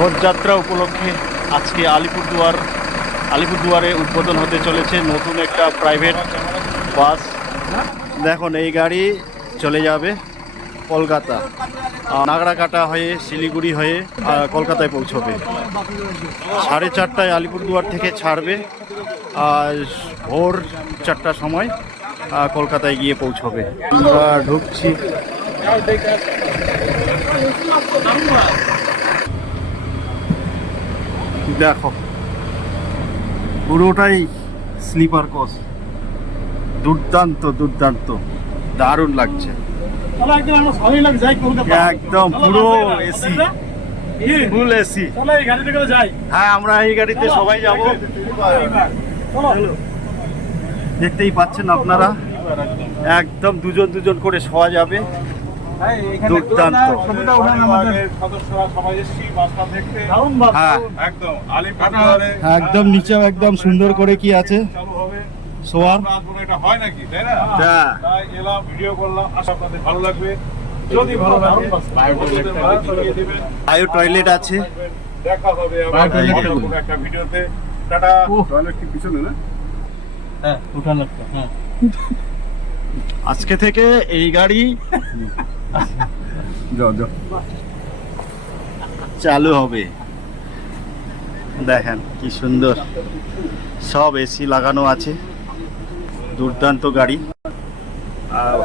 রথযাত্রা উপলক্ষে আজকে আলিপুরদুয়ারে উদ্বোধন হতে চলেছে নতুন একটা প্রাইভেট বাস। দেখুন এই গাড়ি চলে যাবে কলকাতা, নাগরাকাটা হয়ে শিলিগুড়ি হয়ে কলকাতায় পৌঁছবে। 4:30টায় আলিপুরদুয়ার থেকে ছাড়বে আর ভোর 4টার সময় কলকাতায় গিয়ে পৌঁছবে। আমরা ঢুকছি। দেখো পুরোটাই স্লিপার কোচ, দুর্দান্ত দুর্দান্ত, দারুণ লাগছে একদম, পুরো এসি, ফুল এসি। হ্যাঁ আমরা এই গাড়িতে সবাই যাব, দেখতেই পাচ্ছেন আপনারা, একদম দুজন দুজন করে শোয়া যাবে, দুর্দান্ত। হ্যাঁ একদম নিচেও একদম সুন্দর করে কি আছে শোয়ার, বায়ো টয়লেট আছে। আজকে থেকে এই গাড়ি চালু হবে। দেখেন কি সুন্দর, সব এসি লাগানো আছে, দুর্দান্ত গাড়ি,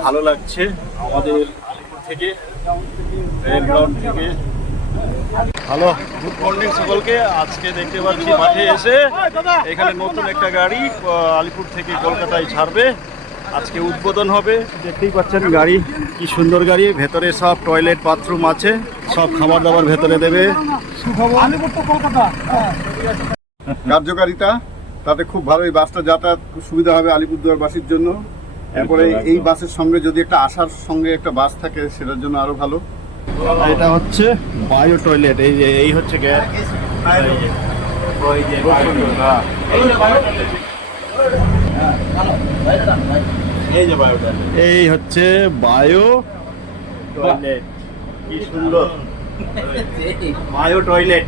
ভালো লাগছে। আমাদের আলিপুর থেকে, রেলগ্রাউন্ড থেকে হ্যালো, গুড মর্নিং সকলকে। আজকে দেখতে পাচ্ছি মাঠে এসে এখানে নতুন একটা গাড়ি আলিপুর থেকে কলকাতায় ছাড়বে, আজকে উদ্বোধন হবে। দেখতেই পাচ্ছেন গাড়ি কি সুন্দর গাড়ি, ভেতরে সব টয়লেট বাথরুম আছে, সব খাবার দাবার ভেতরে দেবে। কার্যকারিতা তাতে খুব ভালো, এই বাসটা যাতায়াত খুব সুবিধা হবে আলিপুরদুয়ারবাসীর জন্য। এরপরে এই বাসের সঙ্গে যদি একটা আসার সঙ্গে একটা বাস থাকে সেটার জন্য আরো ভালো। এটা হচ্ছে বায়ো টয়লেট, এই হচ্ছে এই হচ্ছে বায়ো টয়লেট, কি সুন্দর বায়ো টয়লেট।